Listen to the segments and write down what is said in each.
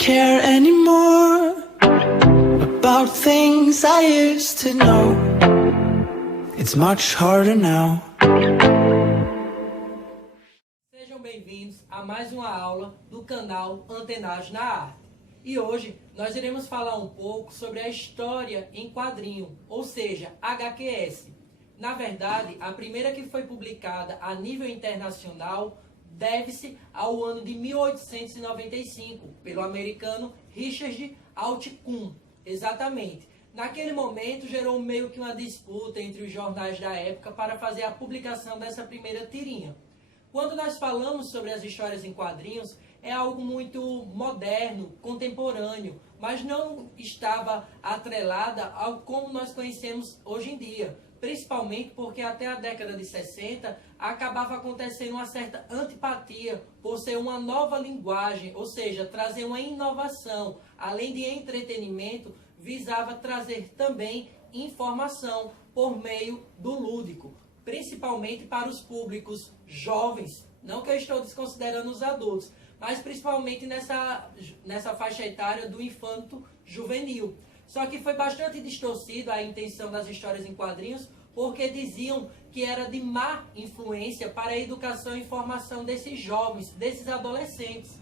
care anymore about things I used to know. It's much harder now. Sejam bem-vindos a mais uma aula do canal Antenados na Arte. E hoje nós iremos falar um pouco sobre a história em quadrinho, ou seja, HQS. Na verdade, a primeira que foi publicada a nível internacional deve-se ao ano de 1895, pelo americano Richard Altschul. Exatamente. Naquele momento gerou meio que uma disputa entre os jornais da época para fazer a publicação dessa primeira tirinha. Quando nós falamos sobre as histórias em quadrinhos, é algo muito moderno, contemporâneo, mas não estava atrelada ao como nós conhecemos hoje em dia. Principalmente porque até a década de 60 acabava acontecendo uma certa antipatia por ser uma nova linguagem, ou seja, trazer uma inovação. Além de entretenimento, visava trazer também informação por meio do lúdico, principalmente para os públicos jovens. Não que eu estou desconsiderando os adultos, mas principalmente nessa faixa etária do infanto juvenil. Só que foi bastante distorcido a intenção das histórias em quadrinhos, porque diziam que era de má influência para a educação e formação desses jovens, desses adolescentes.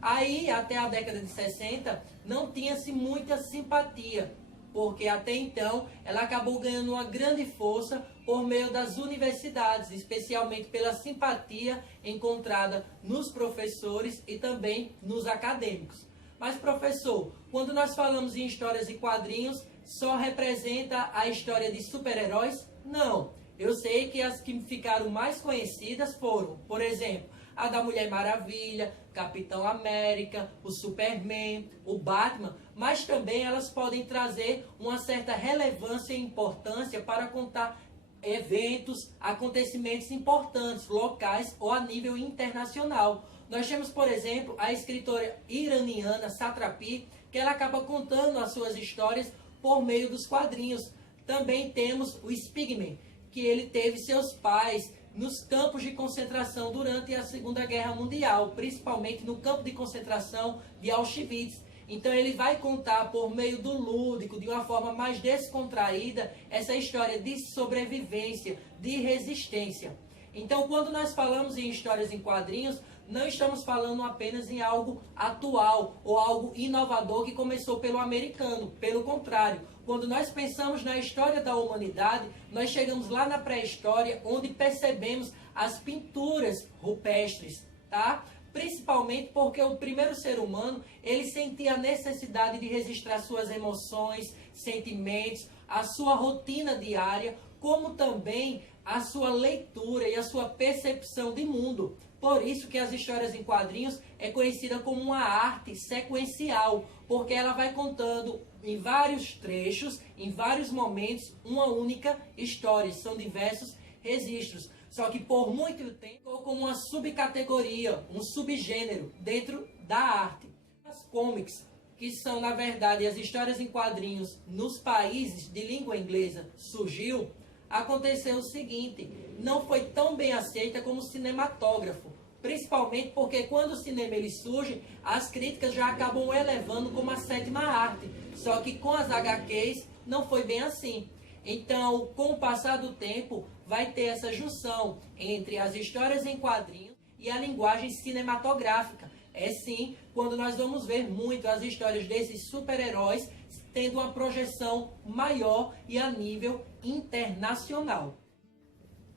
Aí, até a década de 60, não tinha-se muita simpatia, porque até então ela acabou ganhando uma grande força por meio das universidades, especialmente pela simpatia encontrada nos professores e também nos acadêmicos. Mas, professor, quando nós falamos em histórias e quadrinhos, só representa a história de super-heróis? Não. Eu sei que as que ficaram mais conhecidas foram, por exemplo, a da Mulher Maravilha, Capitão América, o Superman, o Batman, mas também elas podem trazer uma certa relevância e importância para contar eventos, acontecimentos importantes, locais ou a nível internacional. Nós temos, por exemplo, a escritora iraniana Satrapi, que ela acaba contando as suas histórias por meio dos quadrinhos. Também temos o Spiegelman, que ele teve seus pais nos campos de concentração durante a Segunda Guerra Mundial, principalmente no campo de concentração de Auschwitz. Então ele vai contar por meio do lúdico, de uma forma mais descontraída, essa história de sobrevivência, de resistência. Então, quando nós falamos em histórias em quadrinhos, não estamos falando apenas em algo atual ou algo inovador que começou pelo americano. Pelo contrário, quando nós pensamos na história da humanidade, nós chegamos lá na pré-história, onde percebemos as pinturas rupestres, tá? Principalmente porque o primeiro ser humano, ele sentia a necessidade de registrar suas emoções, sentimentos, a sua rotina diária, como também a sua leitura e a sua percepção de mundo. Por isso que as histórias em quadrinhos é conhecida como uma arte sequencial, porque ela vai contando em vários trechos, em vários momentos, uma única história. São diversos registros. Só que por muito tempo ficou como uma subcategoria, um subgênero dentro da arte. As comics, que são na verdade as histórias em quadrinhos nos países de língua inglesa, surgiu, aconteceu o seguinte: não foi tão bem aceita como o cinematógrafo, principalmente porque quando o cinema ele surge, as críticas já acabam elevando como a sétima arte, só que com as HQs não foi bem assim. Então, com o passar do tempo, vai ter essa junção entre as histórias em quadrinhos e a linguagem cinematográfica. É sim, quando nós vamos ver muito as histórias desses super-heróis tendo uma projeção maior e a nível internacional.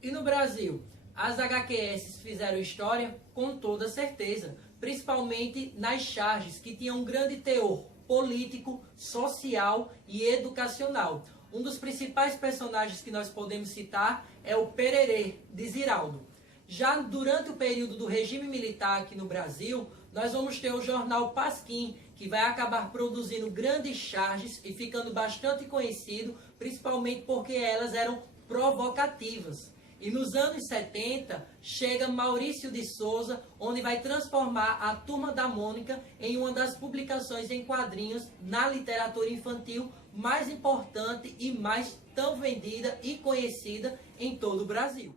E no Brasil, as HQS fizeram história com toda certeza, principalmente nas charges que tinham um grande teor político, social e educacional. Um dos principais personagens que nós podemos citar é o Pererê, de Ziraldo. Já durante o período do regime militar aqui no Brasil, nós vamos ter o jornal Pasquim, que vai acabar produzindo grandes charges e ficando bastante conhecido, principalmente porque elas eram provocativas. E nos anos 70, chega Maurício de Souza, onde vai transformar a Turma da Mônica em uma das publicações em quadrinhos na literatura infantil mais importante e mais tão vendida e conhecida em todo o Brasil.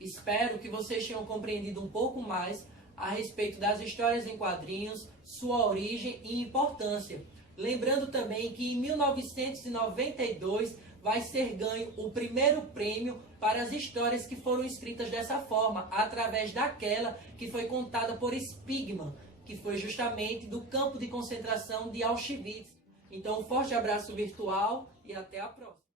Espero que vocês tenham compreendido um pouco mais a respeito das histórias em quadrinhos, sua origem e importância. Lembrando também que em 1992 vai ser ganho o primeiro prêmio para as histórias que foram escritas dessa forma, através daquela que foi contada por Spigman, que foi justamente do campo de concentração de Auschwitz. Então, um forte abraço virtual e até a próxima.